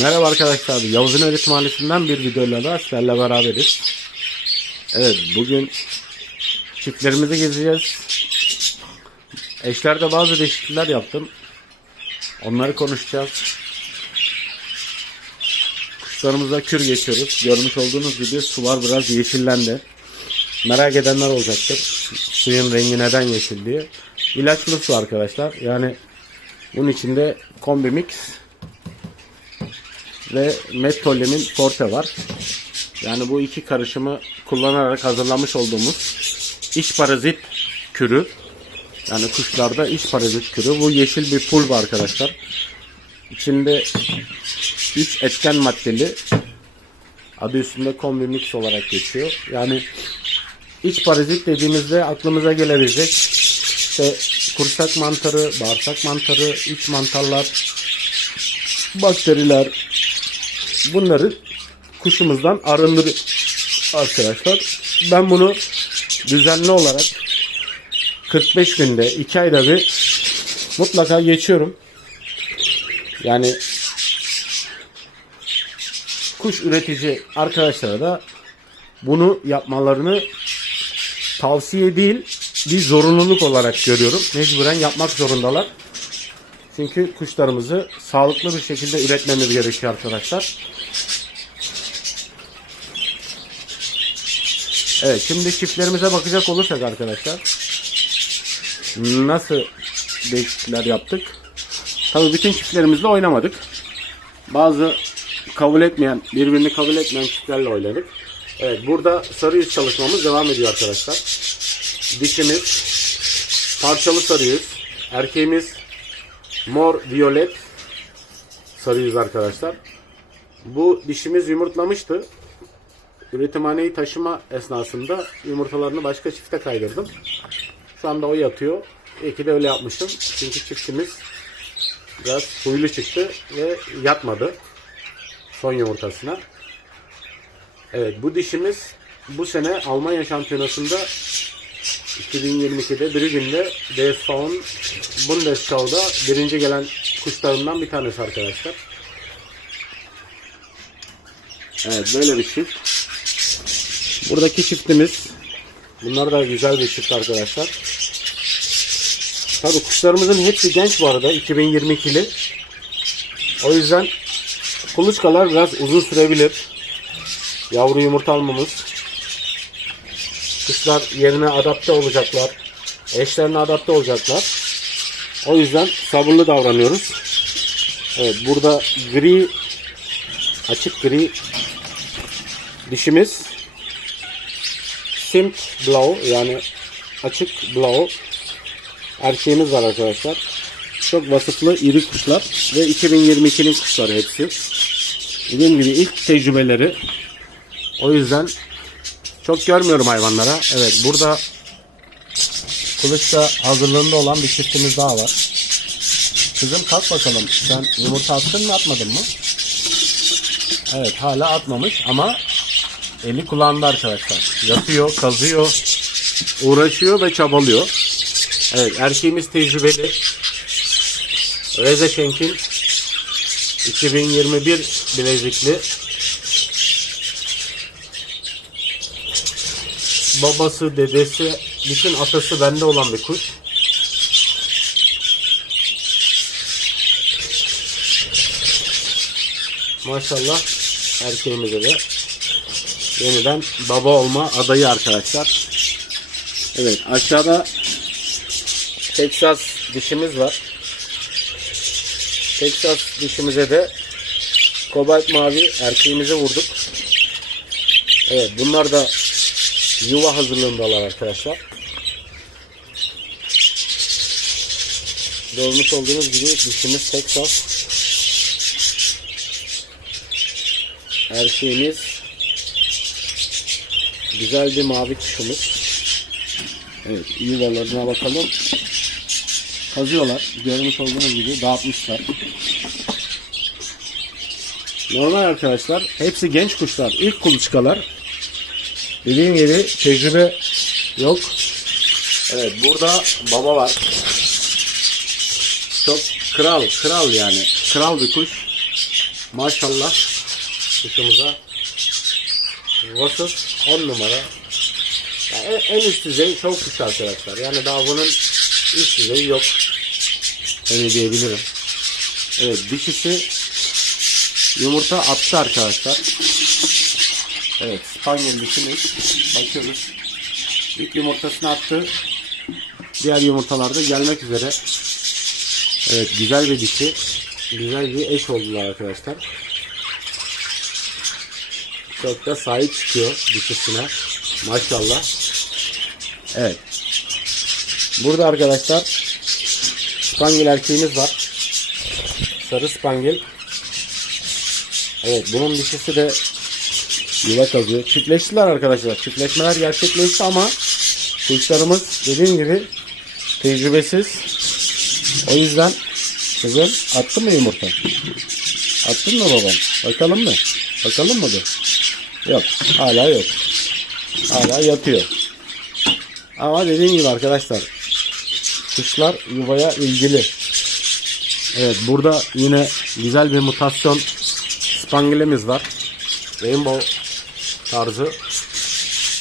Merhaba arkadaşlar. Yavuz'un Öğretim Mahallesi'nden bir videoyla da sizlerle beraberiz. Evet bugün çiftlerimizi gezeceğiz. Eşlerde bazı değişiklikler yaptım. Onları konuşacağız. Kuşlarımıza kür geçiyoruz. Görmüş olduğunuz gibi sular biraz yeşillendi. Merak edenler olacaktır. Suyun rengi neden yeşil diye. İlaçlı su arkadaşlar. Yani bunun içinde kombi mix ve Mettolem'in Forte var. Yani bu iki karışımı kullanarak hazırlamış olduğumuz iç parazit kürü. Yani kuşlarda iç parazit kürü. Bu yeşil bir pulver arkadaşlar. İçinde 3 etken maddeli adı üstünde kombi mix olarak geçiyor. Yani iç parazit dediğimizde aklımıza gelebilecek işte kursak mantarı, bağırsak mantarı, iç mantarlar, bakteriler, bunları kuşumuzdan arındır arkadaşlar. Ben bunu düzenli olarak 45 günde 2 ayda bir mutlaka geçiyorum. Yani kuş üretici arkadaşlara da bunu yapmalarını tavsiye değil bir zorunluluk olarak görüyorum. Mecburen yapmak zorundalar. Çünkü kuşlarımızı sağlıklı bir şekilde üretmemiz gerekiyor arkadaşlar. Evet şimdi çiftlerimize bakacak olursak arkadaşlar. Nasıl değişiklikler yaptık? Tabii bütün çiftlerimizle oynamadık. Bazı kabul etmeyen, birbirini kabul etmeyen çiftlerle oynadık. Evet burada sarı yüz çalışmamız devam ediyor arkadaşlar. Dişimiz parçalı sarı yüz. Erkeğimiz mor violet sarı yüz arkadaşlar. Bu dişimiz yumurtlamıştı. Üretimhaneyi taşıma esnasında yumurtalarını başka çifte kaydırdım. Şu anda o yatıyor. İyi ki de öyle yapmışım. Çünkü çiftimiz biraz huylu çıktı ve yatmadı son yumurtasına. Evet bu dişimiz bu sene Almanya Şampiyonası'nda 2022'de Brüggen'de DSV'nin Bundesschau'da birinci gelen kuşlarından bir tanesi arkadaşlar. Evet böyle bir çift. Buradaki çiftimiz bunlar da güzel bir çift arkadaşlar. Tabii kuşlarımızın hepsi genç bu arada 2022'li. O yüzden kuluçkalar biraz uzun sürebilir. Yavru yumurta almamız. Kuşlar yerine adapte olacaklar. Eşlerine adapte olacaklar. O yüzden sabırlı davranıyoruz. Evet burada gri açık gri dişimiz simt blau yani açık blau erkeğimiz var arkadaşlar. Çok vasıflı iri kuşlar ve 2022'nin kuşları hepsi. Dediğim gibi ilk tecrübeleri. O yüzden çok görmüyorum hayvanlara. Evet burada kılıçta hazırlığında olan bir çiftimiz daha var. Kızım kalk bakalım. Sen yumurta attın mı atmadın mı? Evet hala atmamış ama eli kulağında arkadaşlar. Yatıyor, kazıyor, uğraşıyor ve çabalıyor. Evet erkeğimiz tecrübeli. Reze Şenk'in 2021 bilezikli babası, dedesi, bütün atası bende olan bir kuş. Maşallah erkeğimize de yeniden baba olma adayı arkadaşlar. Evet aşağıda Texas dişimiz var. Texas dişimize de kobalt mavi erkeğimizi vurduk. Evet bunlar da yuva hazırlığındalar arkadaşlar. Görmüş olduğunuz gibi dişimiz Texas. Erkeğimiz güzel bir mavi kuşumuz. Evet yuvalarına bakalım. Kazıyorlar. Görmüş olduğunuz gibi dağıtmışlar. Normal arkadaşlar. Hepsi genç kuşlar. İlk kuluçkalar. Dediğim gibi tecrübe yok. Evet burada baba var. Çok kral, kral yani. Kral bir kuş. Maşallah kuşumuza vasıf 10 numara. Yani en, üst düzey çok kuş arkadaşlar. Yani daha bunun üst düzeyi yok. Öyle diyebilirim. Evet dişisi yumurta attı arkadaşlar. Evet Spanyol dişimiz. Bakıyoruz. İlk yumurtasını attı. Diğer yumurtalarda gelmek üzere. Evet güzel bir dişi. Güzel bir eş oldular arkadaşlar. Çok da sahip çıkıyor dişisine. Maşallah. Evet. Burada arkadaşlar Spangil erkeğimiz var. Sarı Spangil. Evet bunun dişisi de yuva kazıyor. Çiftleştiler arkadaşlar. Çiftleşmeler gerçekleşti ama kuşlarımız dediğim gibi tecrübesiz. O yüzden kızım attı mı yumurta? Attın mı babam? Bakalım mı? Bakalım mı bir? Yok. Hala yok. Hala yatıyor. Ama dediğim gibi arkadaşlar kuşlar yuvaya ilgili. Evet burada yine güzel bir mutasyon spangilemiz var. Rainbow tarzı.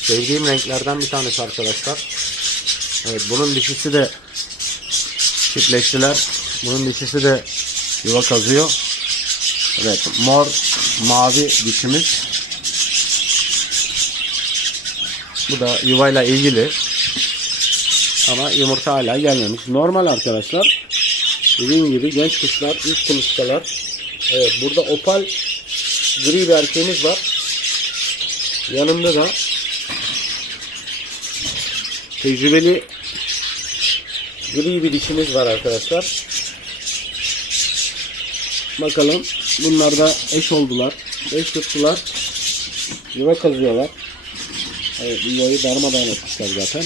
Sevdiğim renklerden bir tanesi arkadaşlar. Evet bunun dişisi de çiftleştiler. Bunun dişisi de yuva kazıyor. Evet mor mavi dişimiz. Bu da yuvayla ilgili. Ama yumurta hala gelmemiş. Normal arkadaşlar. Dediğim gibi genç kuşlar, ilk kuluçkalar. Evet burada opal gri bir erkeğimiz var. Yanında da tecrübeli gri bir dişimiz var arkadaşlar. Bakalım bunlar da eş oldular. Eş tuttular. Yuva kazıyorlar. Evet yuvayı darmadağın etmişler zaten.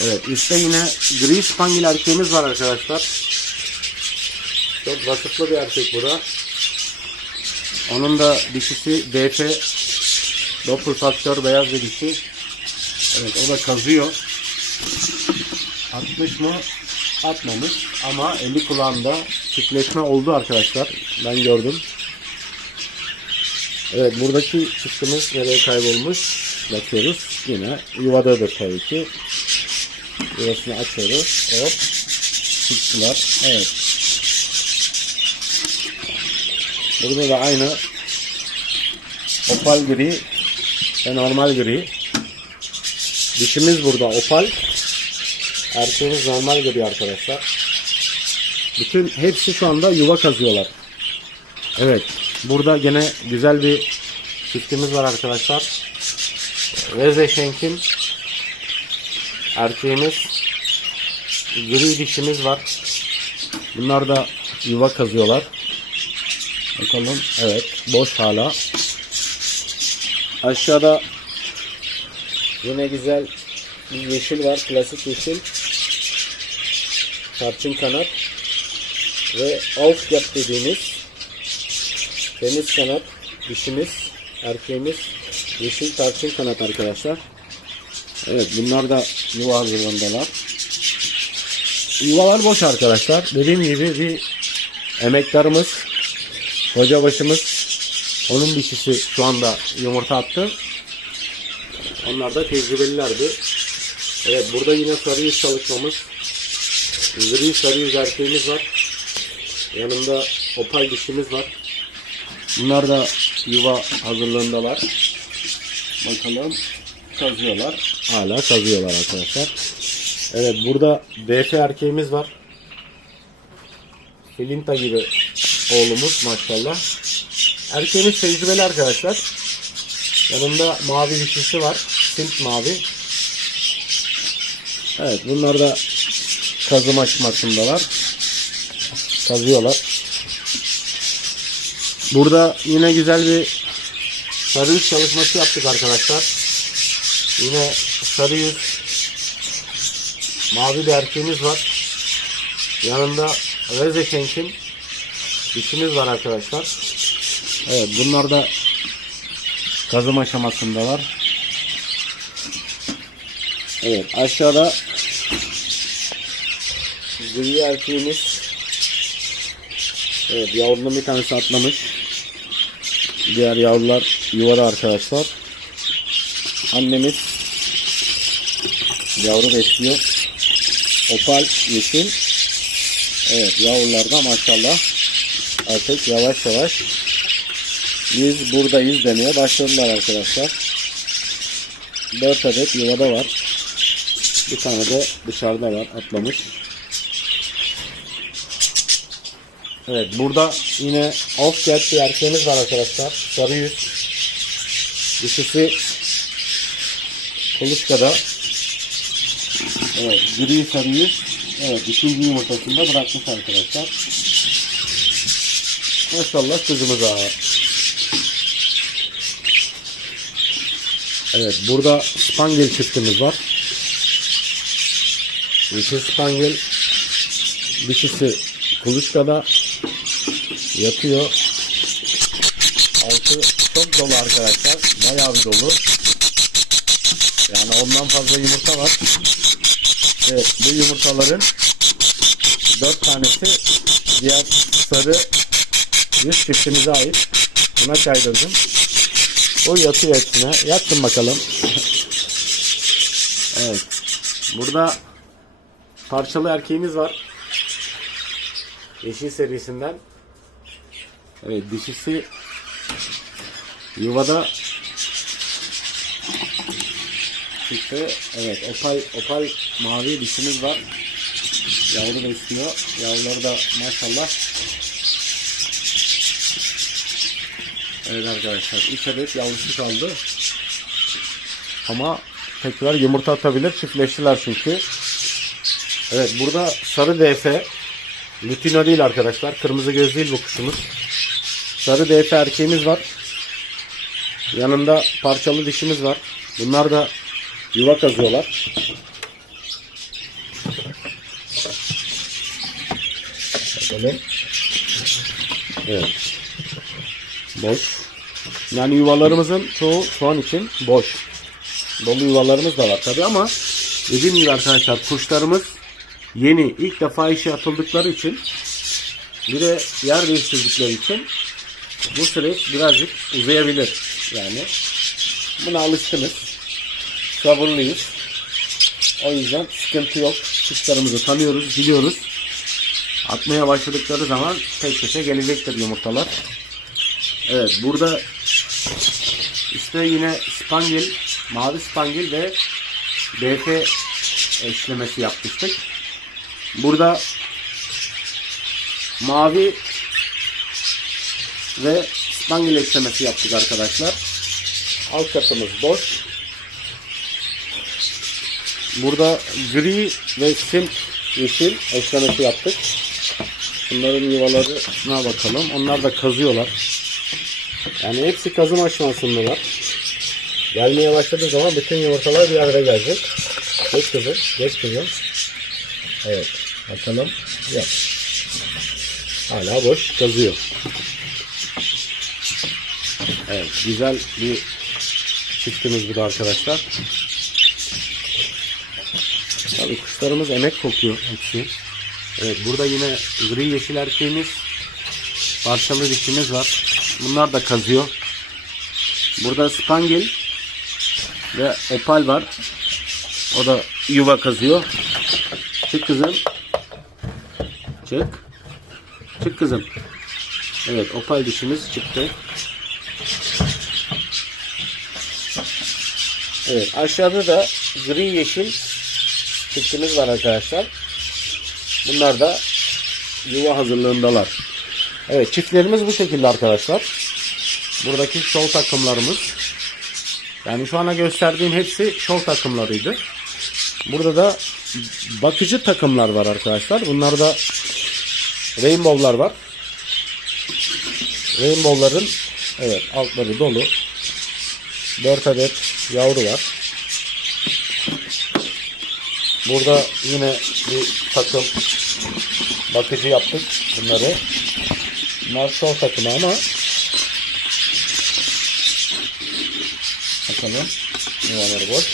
Evet üstte yine gri spangil erkeğimiz var arkadaşlar. Çok vasıflı bir erkek bu da. Onun da dişisi DF Doppel faktör beyaz dişi. Evet o da kazıyor. Atmış mı? Atmamış. Ama eli kulağında çiftleşme oldu arkadaşlar. Ben gördüm. Evet buradaki çıktımız nereye kaybolmuş? Bakıyoruz. Yine yuvadadır tabii ki. Yuvasını açıyoruz. Hop. Çıktılar. Evet. Burada da aynı opal gri ve normal gri. Dişimiz burada opal. Erkeğimiz normal gri arkadaşlar. Bütün hepsi şu anda yuva kazıyorlar. Evet. Burada gene güzel bir çiftimiz var arkadaşlar. Reze Şenk'in erkeğimiz gri dişimiz var. Bunlar da yuva kazıyorlar. Bakalım. Evet. Boş hala. Aşağıda yine güzel bir yeşil var. Klasik yeşil. Tarçın kanat. Ve alt yap dediğimiz temiz kanat dişimiz, erkeğimiz yeşil tarçın kanat arkadaşlar. Evet bunlar da yuva hazırlığındalar. Yuvalar boş arkadaşlar. Dediğim gibi bir emektarımız, hoca başımız onun dişisi şu anda yumurta attı. Onlar da tecrübelilerdi. Evet burada yine sarı yüz çalışmamız. Gri sarı yüz erkeğimiz var. Yanında opal dişimiz var. Bunlar da yuva hazırlığındalar. Bakalım kazıyorlar. Hala kazıyorlar arkadaşlar. Evet burada DF erkeğimiz var. Filinta gibi oğlumuz maşallah. Erkeğimiz tecrübeli arkadaşlar. Yanında mavi dişisi var. Sint mavi. Evet bunlar da kazım aşamasındalar. Kazıyorlar. Burada yine güzel bir sarı yüz çalışması yaptık arkadaşlar. Yine sarı yüz mavi bir erkeğimiz var. Yanında Reze Şenk'in dişimiz var arkadaşlar. Evet bunlar da kazım aşamasındalar. Evet aşağıda gri erkeğimiz. Evet yavrunun bir tanesi atlamış. Diğer yavrular yuvada arkadaşlar. Annemiz yavru besliyor. Opal yeşil. Evet yavrular da maşallah artık yavaş yavaş biz buradayız demeye başladılar arkadaşlar. 4 adet yuvada var. Bir tane de dışarıda var atlamış. Evet burada yine off bir erkeğimiz var arkadaşlar. Sarı yüz. Dişisi kuluçkada. Evet gri sarı yüz. Evet ikinci yumurtasını da bırakmış arkadaşlar. Maşallah kızımız ağa. Evet burada Spangel çiftimiz var. Yeşil Spangel dişisi kuluçkada yatıyor. Altı çok dolu arkadaşlar. Bayağı bir dolu. Yani ondan fazla yumurta var. Evet bu yumurtaların dört tanesi diğer sarı yüz çiftimize ait. Buna kaydırdım. O yatıyor hepsine. Yatsın bakalım. evet. Burada parçalı erkeğimiz var. Yeşil serisinden. Evet dişisi yuvada çıktı. Evet opal opal mavi dişimiz var. Yavru besliyor. Yavruları da maşallah. Evet arkadaşlar 3 adet yavrusu kaldı. Ama tekrar yumurta atabilir. Çiftleştiler çünkü. Evet burada sarı DF Lutino değil arkadaşlar. Kırmızı göz değil bu kuşumuz. Sarı DF erkeğimiz var. Yanında parçalı dişimiz var. Bunlar da yuva kazıyorlar. Bakalım. Evet. Boş. Yani yuvalarımızın çoğu şu an için boş. Dolu yuvalarımız da var tabi ama dediğim gibi arkadaşlar kuşlarımız yeni ilk defa işe atıldıkları için bir de yer değiştirdikleri için bu süreç birazcık uzayabilir. Yani buna alışkınız. Sabırlıyız. O yüzden sıkıntı yok. Kuşlarımızı tanıyoruz, biliyoruz. Atmaya başladıkları zaman tek peşe gelecektir yumurtalar. Evet burada işte yine spangel, mavi spangel ve BF eşlemesi yapmıştık. Burada mavi ve spangel eşlemesi yaptık arkadaşlar. Alt katımız boş. Burada gri ve sim yeşil eşlemesi yaptık. Bunların yuvalarına bakalım. Onlar da kazıyorlar. Yani hepsi kazım aşamasındalar. Gelmeye başladığı zaman bütün yumurtalar bir arada gelecek. Geç kızım, geç kızım. Evet, bakalım. Yok. Hala boş, kazıyor. Evet, güzel bir çiftimiz bu da arkadaşlar. Tabii kuşlarımız emek kokuyor hepsi. Evet, burada yine gri yeşil erkeğimiz, parçalı dişimiz var. Bunlar da kazıyor. Burada spangel ve opal var. O da yuva kazıyor. Çık kızım. Çık. Çık kızım. Evet opal dişimiz çıktı. Evet aşağıda da gri yeşil çiftimiz var arkadaşlar. Bunlar da yuva hazırlığındalar. Evet çiftlerimiz bu şekilde arkadaşlar. Buradaki şov takımlarımız. Yani şu ana gösterdiğim hepsi şov takımlarıydı. Burada da bakıcı takımlar var arkadaşlar. Bunlarda rainbow'lar var. Rainbow'ların evet altları dolu. 4 adet yavru var. Burada yine bir takım bakıcı yaptık bunları. Bunlar takımı ama bakalım yuvaları boş.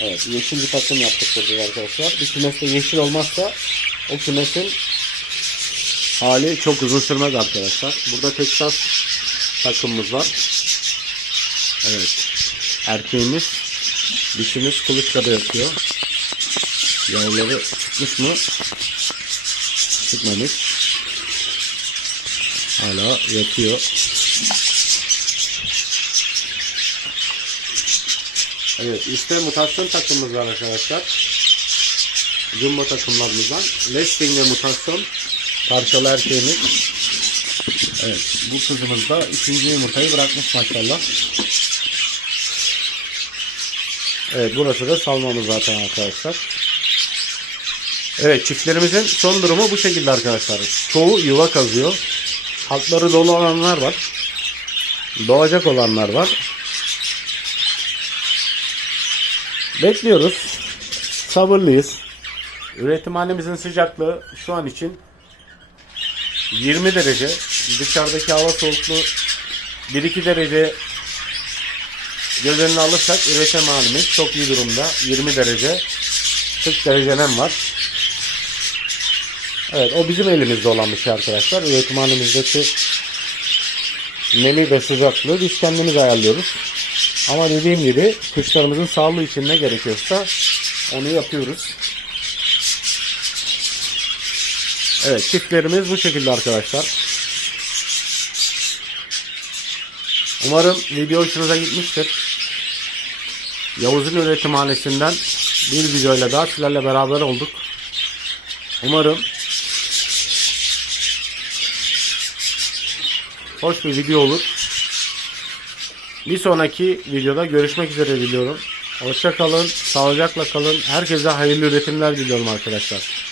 Evet yeşil bir takım yaptık burada arkadaşlar. Bir kümeste yeşil olmazsa o kümesin hali çok uzun sürmez arkadaşlar. Burada Texas takımımız var. Evet. Erkeğimiz dişimiz kuluçkada yatıyor. Yavruları çıkmış mı? Çıkmamış. Hala yatıyor. Evet, işte mutasyon takımımız var arkadaşlar. Jumbo takımlarımızdan. Lesting ve mutasyon parçalı erkeğimiz. Evet, bu kızımız da ikinci yumurtayı bırakmış maşallah. Evet, burası da salmamız zaten arkadaşlar. Evet, çiftlerimizin son durumu bu şekilde arkadaşlar. Çoğu yuva kazıyor. Halkları dolu olanlar var. Doğacak olanlar var. Bekliyoruz. Sabırlıyız. Üretimhanemizin sıcaklığı şu an için 20 derece. Dışarıdaki hava soğukluğu 1-2 derece göz önüne alırsak üretimhanemiz çok iyi durumda. 20 derece. 40 derece nem var. Evet o bizim elimizde olan bir şey arkadaşlar. Üretimhanemizdeki nemi ve sıcaklığı biz kendimiz ayarlıyoruz. Ama dediğim gibi kuşlarımızın sağlığı için ne gerekiyorsa onu yapıyoruz. Evet çiftlerimiz bu şekilde arkadaşlar. Umarım video hoşunuza gitmiştir. Yavuz'un üretimhanesinden bir videoyla daha sizlerle beraber olduk. Umarım hoş bir video olur. Bir sonraki videoda görüşmek üzere diliyorum. Hoşça kalın, sağlıcakla kalın. Herkese hayırlı üretimler diliyorum arkadaşlar.